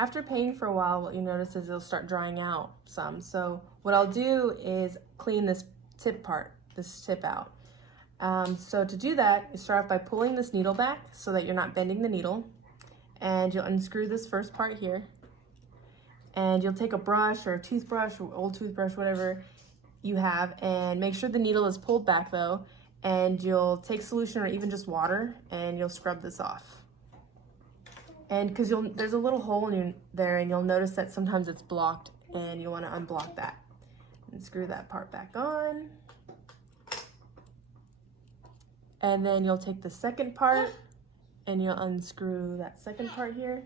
After painting for a while, what you notice is it'll start drying out some. So what I'll do is clean this tip out. So to do that, you start off by pulling this needle back so that you're not bending the needle. And you'll unscrew this first part here. And you'll take a brush or a toothbrush or old toothbrush, whatever you have, and make sure the needle is pulled back though. And you'll take solution or even just water and you'll scrub this off. And because there's a little hole in there and you'll notice that sometimes it's blocked and you want to unblock that. And screw that part back on. And then you'll take the second part and you'll unscrew that second part here.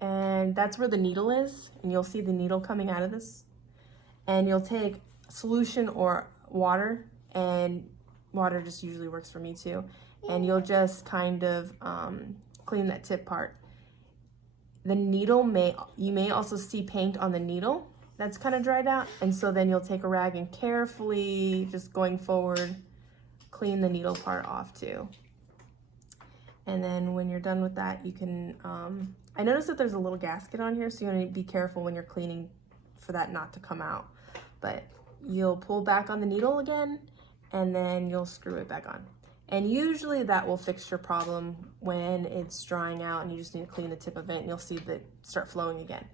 And that's where the needle is. And you'll see the needle coming out of this. And you'll take solution or water, and water just usually works for me too. And you'll just kind of clean that tip part. The needle you may also see paint on the needle that's kind of dried out. And so then you'll take a rag and carefully, just going forward, clean the needle part off too. And then when you're done with that, you can, I noticed that there's a little gasket on here, so you want to be careful when you're cleaning for that not to come out. But you'll pull back on the needle again, and then you'll screw it back on. And usually that will fix your problem when it's drying out and you just need to clean the tip of it, and you'll see that start flowing again.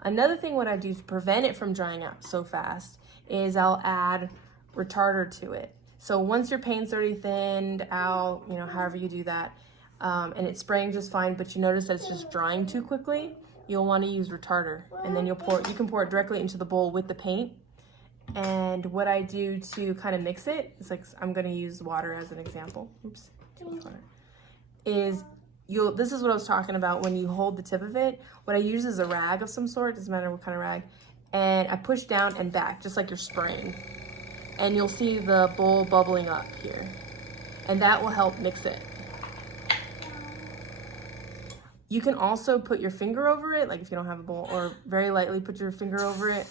Another thing what I do to prevent it from drying out so fast is I'll add retarder to it. So once your paint's already thinned out, you know, however you do that, and it's spraying just fine, but you notice that it's just drying too quickly, you'll want to use retarder. And then you can pour it directly into the bowl with the paint. And what I do to kind of mix it, it's like, I'm going to use water as an example. Oops, too much water. This is what I was talking about when you hold the tip of it. What I use is a rag of some sort, doesn't matter what kind of rag. And I push down and back, just like you're spraying. And you'll see the bowl bubbling up here. And that will help mix it. You can also put your finger over it, like if you don't have a bowl, or very lightly put your finger over it.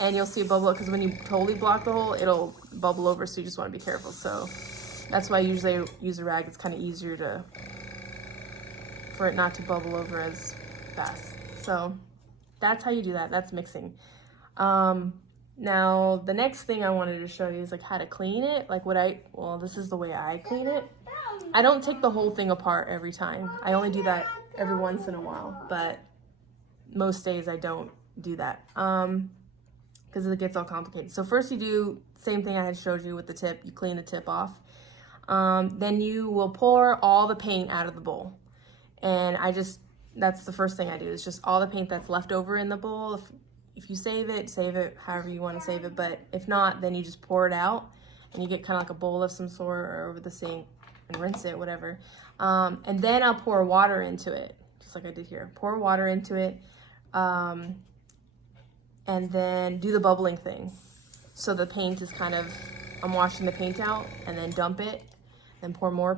And you'll see it bubble up, because when you totally block the hole, it'll bubble over, so you just want to be careful. So that's why I usually use a rag. It's kind of easier for it not to bubble over as fast. So that's how you do that. That's mixing. Now the next thing I wanted to show you is like how to clean it. Like this is the way I clean it. I don't take the whole thing apart every time. I only do that every once in a while, but most days I don't do that. Because it gets all complicated. So first you do same thing I had showed you with the tip. You clean the tip off. Then you will pour all the paint out of the bowl. And that's the first thing I do, is just all the paint that's left over in the bowl. If you save it however you want to save it. But if not, then you just pour it out and you get kind of like a bowl of some sort or over the sink and rinse it, whatever. And then I'll pour water into it, just like I did here. Pour water into it. And then do the bubbling thing. So the paint is kind of, I'm washing the paint out and then dump it, then pour more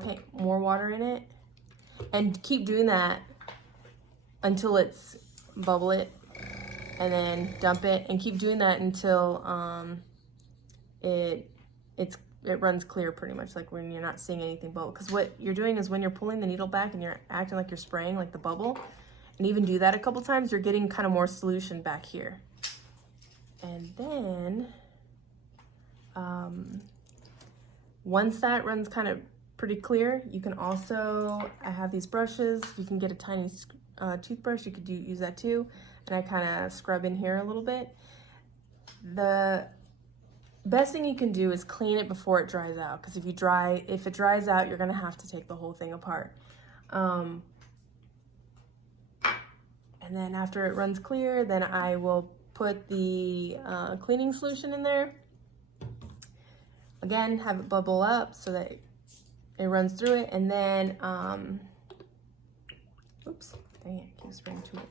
water in it. And keep doing that until it's bubble it, and then dump it, and keep doing that until it runs clear, pretty much, like when you're not seeing anything bubble. Because what you're doing is when you're pulling the needle back and you're acting like you're spraying, like the bubble, and even do that a couple times, you're getting kind of more solution back here. And then once that runs kind of pretty clear, you can also, I have these brushes, you can get a tiny toothbrush, you could use that too, and I kind of scrub in here a little bit. The best thing you can do is clean it before it dries out, because if it dries out, you're gonna have to take the whole thing apart. And then after it runs clear, then I will put the cleaning solution in there. Again, have it bubble up so that it runs through it, and then, oops, dang it, keep spraying too much.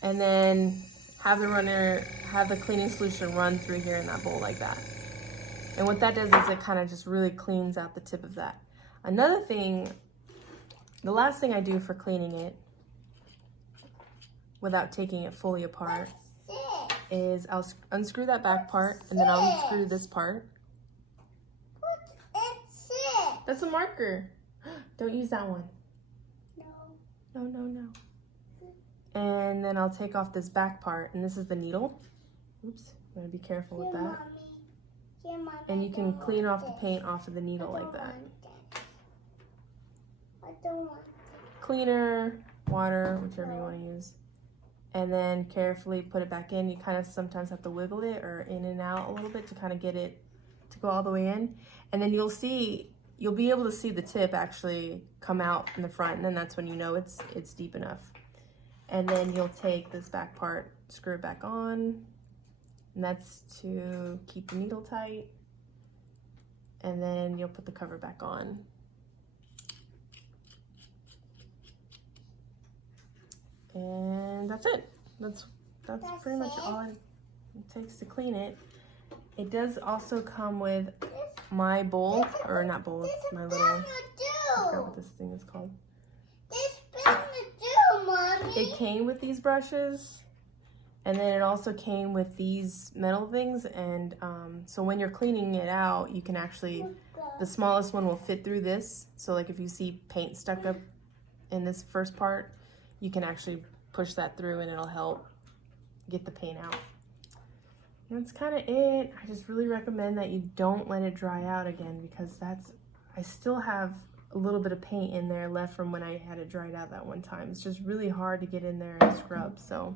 And then have the cleaning solution run through here in that bowl like that. And what that does is it kind of just really cleans out the tip of that. Another thing, the last thing I do for cleaning it, without taking it fully apart, is I'll unscrew that back part, and then I'll unscrew this part. That's a marker. Don't use that one. No. No. And then I'll take off this back part, and this is the needle. Oops, I'm gonna be careful with that. Mommy, And you can clean off the paint off of the needle like that. I don't want Cleaner, water, whichever you want to use. And then carefully put it back in. You kind of sometimes have to wiggle it or in and out a little bit to kind of get it to go all the way in. And then you'll be able to see the tip actually come out in the front, and then that's when you know it's deep enough. And then you'll take this back part, screw it back on, and that's to keep the needle tight. And then you'll put the cover back on. And that's it. That's pretty much all it takes to clean it. It does also come with my bowl, or not bowl, it's my little, I forgot what this thing is called. Mommy. It came with these brushes, and then it also came with these metal things, and so when you're cleaning it out, you can actually, the smallest one will fit through this, so like if you see paint stuck up in this first part, you can actually push that through and it'll help get the paint out. And that's kind of it. I just really recommend that you don't let it dry out again, because I still have a little bit of paint in there left from when I had it dried out that one time. It's just really hard to get in there and scrub, so